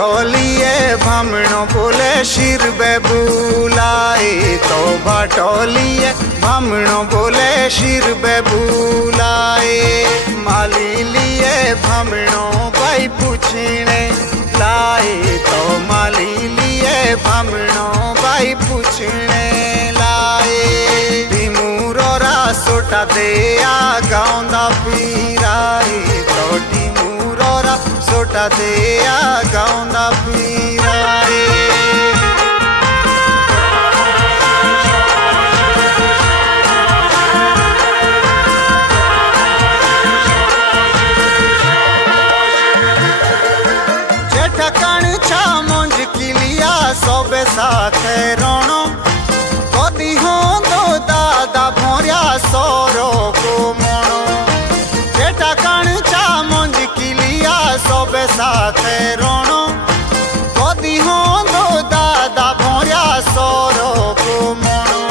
भाटोलिए भामणो बोले शिर बेबुलाए तो भाटोलिए भामणो बोले शिर बेबुलाए माली लिए भामणो भाई पूछने लाए तो माली लिए भामणो भाई पूछने लाए ढिमूरोरा सोटा दे आ गाँदा पीराए तो ढिमूरोरा सोटा दे आ गाँदा पीराए सबे साथे रोणो कदी होंदो दादा भोरिया सोरो को मोणो जेठा कणचा मंज किलिया सबे साथे रोणो कदी होंदो दादा भोरिया सोरो को मोणो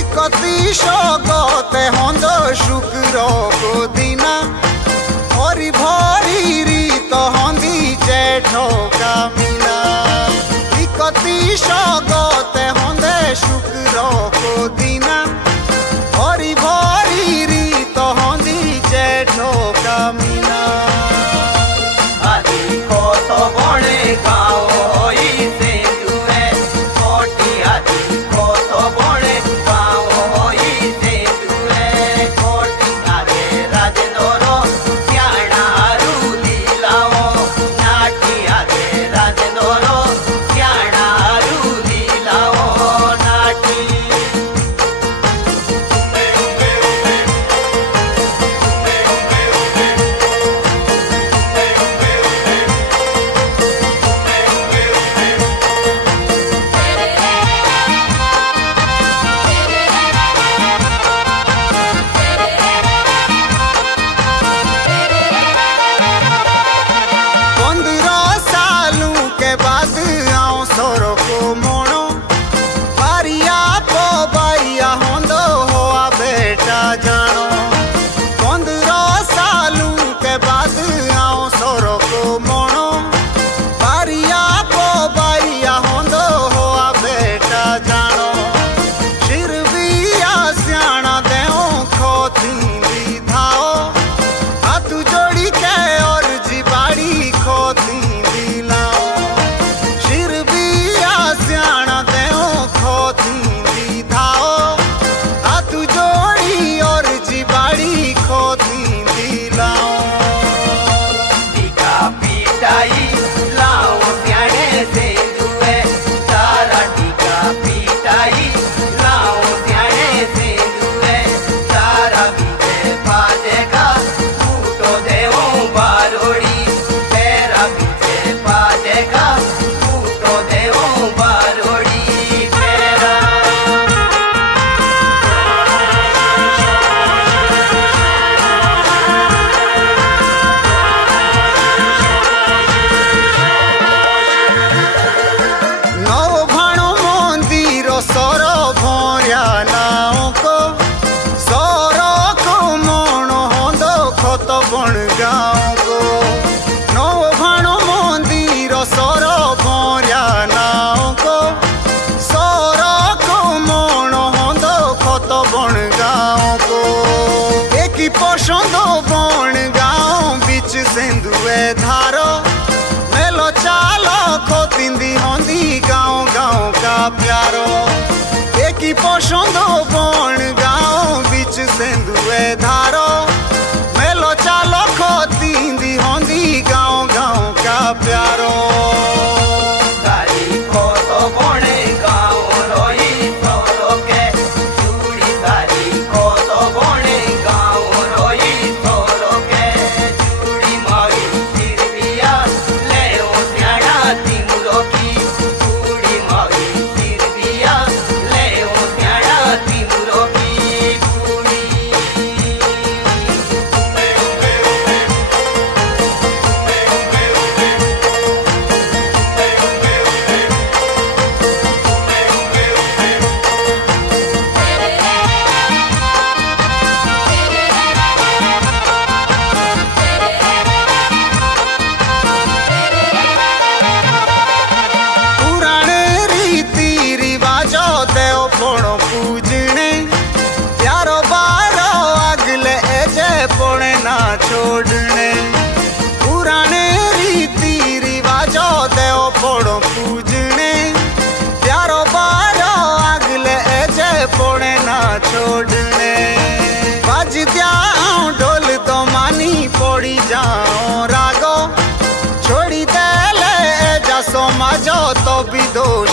इकती शोगते होंदो शुक्र को दिना भरी भरी रीत होंदी जेठो का मिला कति सगते होंदे शुक्र को दिना भरी भरी रीत होंदी जेठो का मीना आदि को तो बड़े गाँव होई से दुए कोटी आदि को तो बड़े गाँव होई से दुए कोटी आदे राजनोरो सियाना रूली लाओ नाटी आदे राजनोरो जानो 15 सालू के बाद आओ सोरो को मोनो बारिया को बाइया होंदो होआ बेटा जानो शिर बिया सियाना देओ खोती दी धाओ हाथ जोड़ी के और जिबाड़ी खोती दी लाओ शिर बिया सियाना देओ खोती दी धाओ हाथ जोड़ी और जिबाड़ी खोती दिलाओ टीका पीटाई लाओ सियाने से दुए तारा टीका पीटाई लाओ सियाने से दुए तारा पीछे पाजेगा फूटो देवो बारोड़ी तेरा पीछे पाजेगा फूटो देवो बारोड़ी तेरा सोरो भोरिया नाओ को सोरो को मोणो होंदो खत बण गाँव को नौ भाणो मंदिर सोरो भोरिया नाओ को सोरो को मोणो होंदो खत बण गाँव को एक पसंद बण गाँव बीच सिंधुए धारो मेलो चालो खोतिंदी होंदी गाँव गाँव का प्यारो एक पसंद बण गाँव बीच सिंधुए धारो मेलो चालो खोतिंदी होंदी गाँव गाँव का प्यारो सारी को तो बड़े गाँव रोई सोरो के चूड़ी सारी को तो बड़े गाँव रोई सोरो के चूड़ी मारी सिर बिया ले ओ सियाना तिमुरो की चूड़ी मारी सिर बिया ले ओ सियाना तिमुरो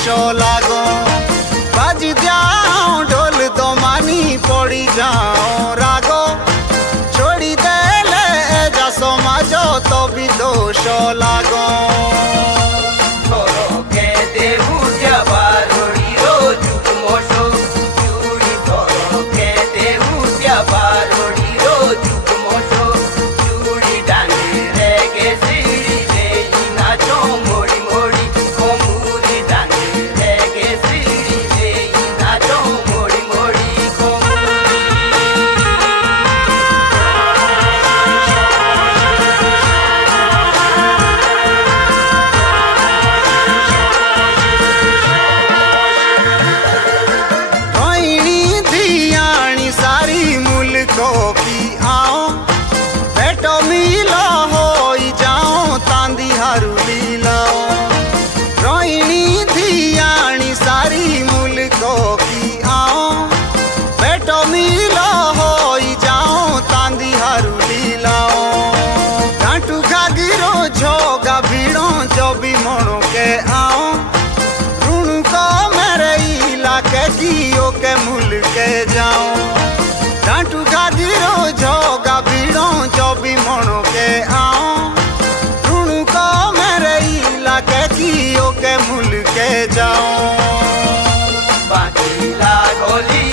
लागो बाज जाओ ढोल तो मानी पड़ी जाओ रागो छोड़ी देले जा समाज तो भी दोष लागो की आओ बेटो मिलो हो जाओ तांदी हारू लीलाओ रोहिणी धियाणी सारी मुल्को की आओ बेटो मिलो हो जाओ तांदी हारू लीलाओ घाटू घागिरो झोगा भीड़ो जो भी मोनो के आओ ऋण को मेरे इलाके की के मुल के जाओ घाटू घागिरो झोगा भीड़ो जो भी मोनो के आओ ऋण को मेरे इलाके की के मुल के जाओ बाकी लागोली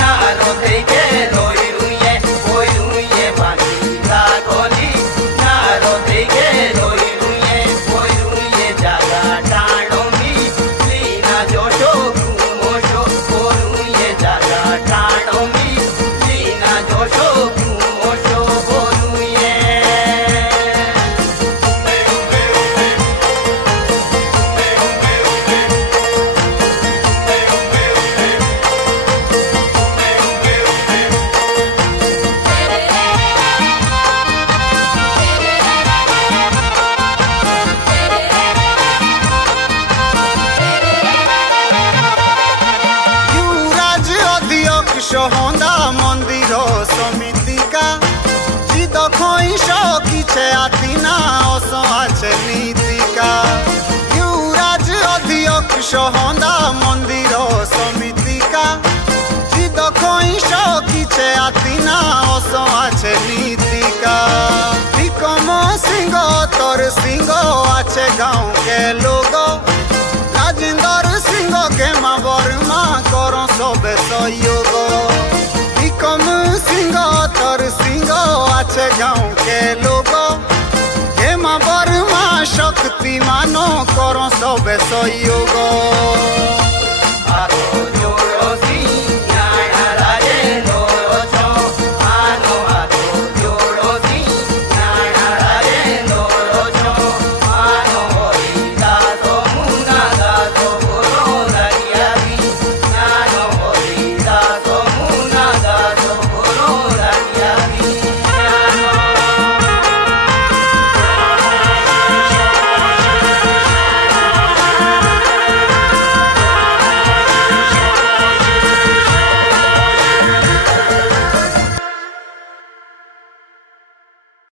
नारो देखे रोई रुइए बाकी लागोली नारो देखे रोई रुइए जागा टाणो मी लीना जोशो घूमोशो रुइए जागा टाणो मी जोशो घूमोशो बोलुए युवराज अध्यक्ष होंदा मंदिर समिति का जिद खोइश किछे आतिना असहाचे नीति का युवराज अध्यक्ष होंदा मंदिर समिति का जिद खोइश किछे आतिना असहाचे नीति का विक्रम सिंह तोर सिंह आछे गाँव के लोग राजेंद्र सिंह गेमा वर्मा करो सबे सहयोग विक्रम सिंह तोर सिंह आछे गाँव के लोग गेमा वर्मा शक्ति मानो करो सबे सहयोग